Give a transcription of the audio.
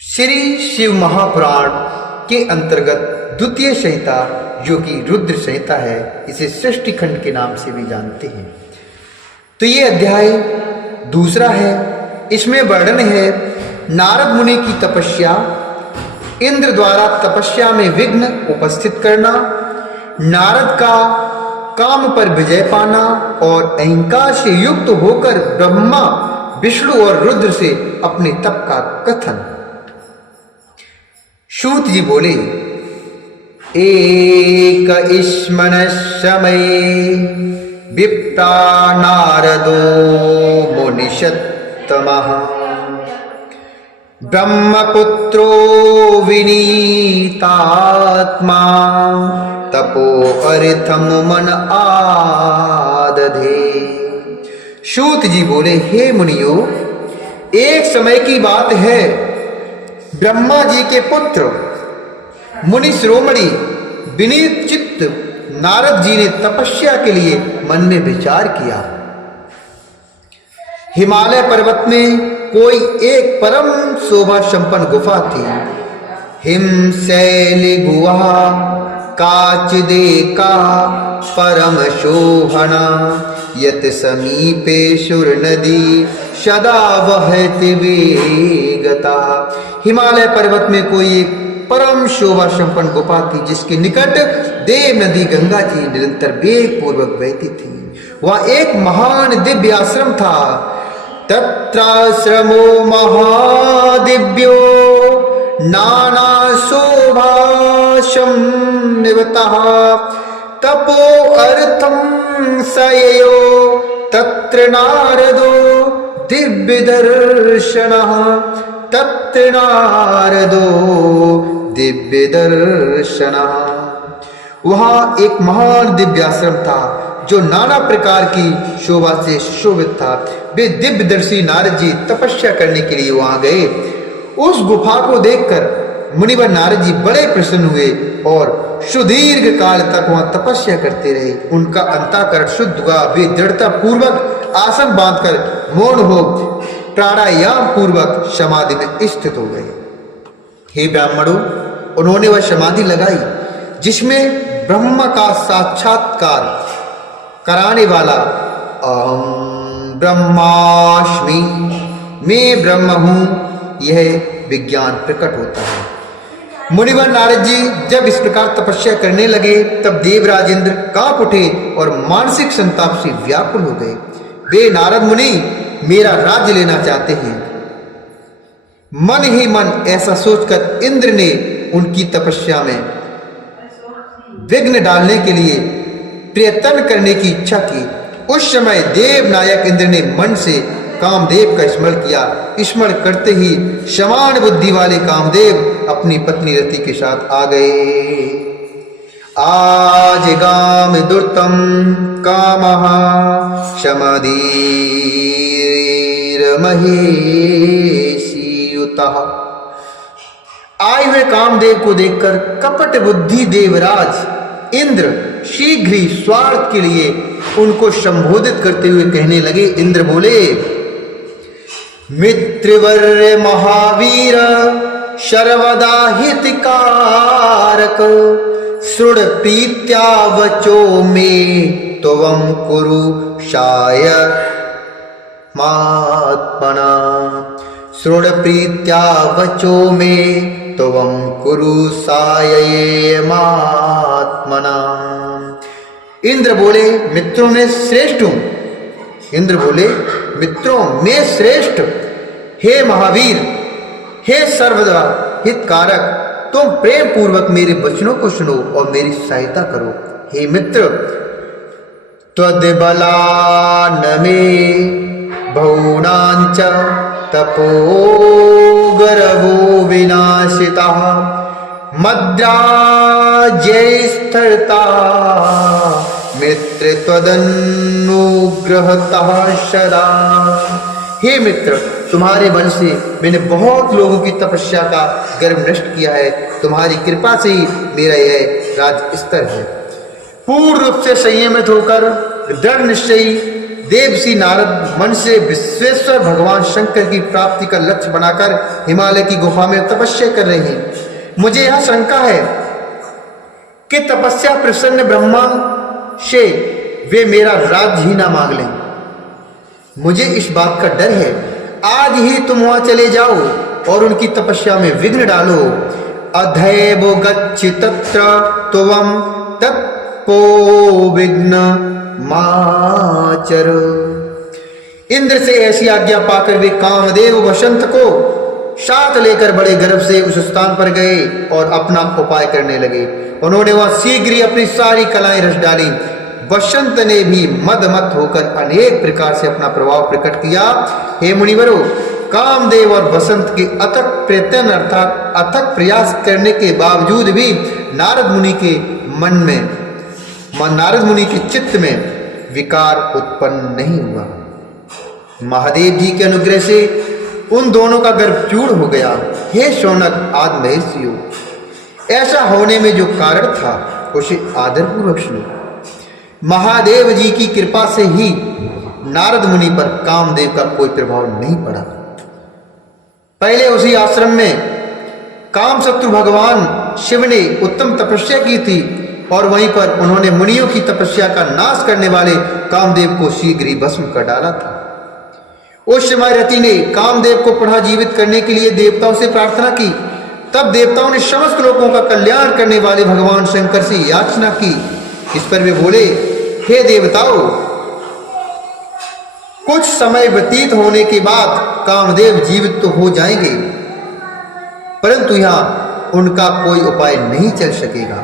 श्री शिव महापुराण के अंतर्गत द्वितीय संहिता जो कि रुद्र संहिता है, इसे सृष्टि खंड के नाम से भी जानते हैं। तो ये अध्याय दूसरा है। इसमें वर्णन है नारद मुनि की तपस्या, इंद्र द्वारा तपस्या में विघ्न उपस्थित करना, नारद का काम पर विजय पाना और अहंकार से युक्त होकर ब्रह्मा, विष्णु और रुद्र से अपने तप का कथन। सूत जी बोले, एक ईश्मन समये विप्ता नारदो मुनिषत्तमः ब्रह्मपुत्रो विनीतात्मा तपो अर्थम मन आदधे। सूत जी बोले, हे मुनियों, एक समय की बात है, ब्रह्मा जी के पुत्र मुनि शिरोमणि विनीत चित्त नारद जी ने तपस्या के लिए मन में विचार किया। हिमालय पर्वत में कोई एक परम शोभा संपन्न गुफा थी। हिम शैली गुहा काचिदेका परम शोभना यत समीपे सुर नदी सदा बहति वेगता। हिमालय पर्वत में कोई एक परम शोभा संपन्न गुफा थी, जिसके निकट देव नदी गंगा जी निरंतर वेग पूर्वक बहती थी। वह एक महान दिव्य आश्रम था। तत्राश्रमो महादिव्यो नाना शोभाशं निवतः तपो अर्थम सययो तत्र नारदो दिव्य दर्शनः तत्र नारदो दिव्य दर्शनः। वहाँ एक महान दिव्य आश्रम था जो नाना प्रकार की शोभा से शोभित था। वे दिव्यदर्शी नारद जी तपस्या करने के लिए वहां गए। उस गुफा को देखकर मुनिवर नारद जी बड़े प्रसन्न हुए और सुदीर्घ काल तक वहां तपस्या करते रहे। उनका अंतःकरण शुद्ध हुआ। वे दृढ़ता पूर्वक आसन बांधकर मौन हो प्राणायाम पूर्वक समाधि में स्थित हो गए। हे ब्राह्मणों, उन्होंने वह समाधि लगाई जिसमें ब्रह्म का साक्षात्कार कराने वाला अहम ब्रह्मास्मि, मैं ब्रह्म हूं, यह विज्ञान प्रकट होता है। मुनिवर नारद जी जब इस प्रकार तपस्या करने लगे, तब देवराज इंद्र कांप उठे और मानसिक संताप से व्याकुल हो गए। वे नारद मुनि मेरा राज्य लेना चाहते हैं। मन ही मन ऐसा सोचकर इंद्र ने उनकी तपस्या में विघ्न डालने के लिए प्रयत्न करने की इच्छा की। उस समय देव नायक इंद्र ने मन से कामदेव का स्मरण किया। स्मरण करते ही समान बुद्धि वाले कामदेव अपनी पत्नी रति के साथ आ गए। आज गाम दुर्तम कामः समाधीर महेशियुतः। आए हुए कामदेव को देखकर कपट बुद्धि देवराज इंद्र शीघ्र ही स्वार्थ के लिए उनको संबोधित करते हुए कहने लगे। इंद्र बोले, मित्रवर्य महावीर सर्वदा हितकारक सुड़ प्रीत्या वचो में त्वं कुरु शाय मात्मना। सुड़ प्रीत्या वचो में त्वं कुरु सायये मात्मना। इंद्र बोले, मित्रों में श्रेष्ठ हूं। इंद्र बोले, मित्रों में श्रेष्ठ। हे महावीर, हे सर्वदा हितकारक, तुम प्रेम पूर्वक मेरे वचनों को सुनो और मेरी सहायता करो। हे मित्र, त्वद्बलान मे बहुनांच तपो गर्भो विनाशितः मद्राज्ये स्थिरता मित्र त्वदनुग्रहतः सदा। हे मित्र, तुम्हारे बल से मैंने बहुत लोगों की तपस्या का गर्व नष्ट किया है। तुम्हारी कृपा से ही मेरा यह राज स्तर है। पूर्ण रूप से संयमित होकर दृढ़ निश्चयी देवसी नारद मन से विश्वेश्वर भगवान शंकर की प्राप्ति का लक्ष्य बनाकर हिमालय की गुफा में तपस्या कर रहे हैं। मुझे यह शंका है कि तपस्या प्रसन्न ब्रह्मा से वे मेरा राज्य ही ना मांग लें। मुझे इस बात का डर है। आज ही तुम वहां चले जाओ और उनकी तपस्या में विघ्न डालो। अधैवो गच्छि तत्र त्वं तत्पो विघ्न माचर। इंद्र से ऐसी आज्ञा पाकर वे कामदेव वसंत को साथ लेकर बड़े गर्व से उस स्थान पर गए और अपना उपाय करने लगे। उन्होंने वहां शीघ्र ही अपनी सारी कलाएं रच डाली। वसंत ने भी मदमत होकर अनेक प्रकार से अपना प्रभाव प्रकट किया। हे मुनिवरों, कामदेव और वसंत के अथक प्रयत्न अर्थात अथक प्रयास करने के बावजूद भी नारद मुनि के मन में नारद मुनि के चित्त में विकार उत्पन्न नहीं हुआ। महादेव जी के अनुग्रह से उन दोनों का गर्भ चूड़ हो गया। हे शौनक आदि महर्षियों, ऐसा होने में जो कारण था उसे आदरपूर्वक सुनो। महादेव जी की कृपा से ही नारद मुनि पर कामदेव का कोई प्रभाव नहीं पड़ा। पहले उसी आश्रम में कामशत्रु भगवान शिव ने उत्तम तपस्या की थी और वहीं पर उन्होंने मुनियों की तपस्या का नाश करने वाले कामदेव को शीघ्र ही भस्म कर डाला था। उस समय रति ने कामदेव को पुनः जीवित करने के लिए देवताओं से प्रार्थना की। तब देवताओं ने समस्त लोगों का कल्याण करने वाले भगवान शंकर से याचना की। इस पर वे बोले, हे देवताओं, कुछ समय व्यतीत होने के बाद कामदेव जीवित तो हो जाएंगे, परंतु यहां उनका कोई उपाय नहीं चल सकेगा।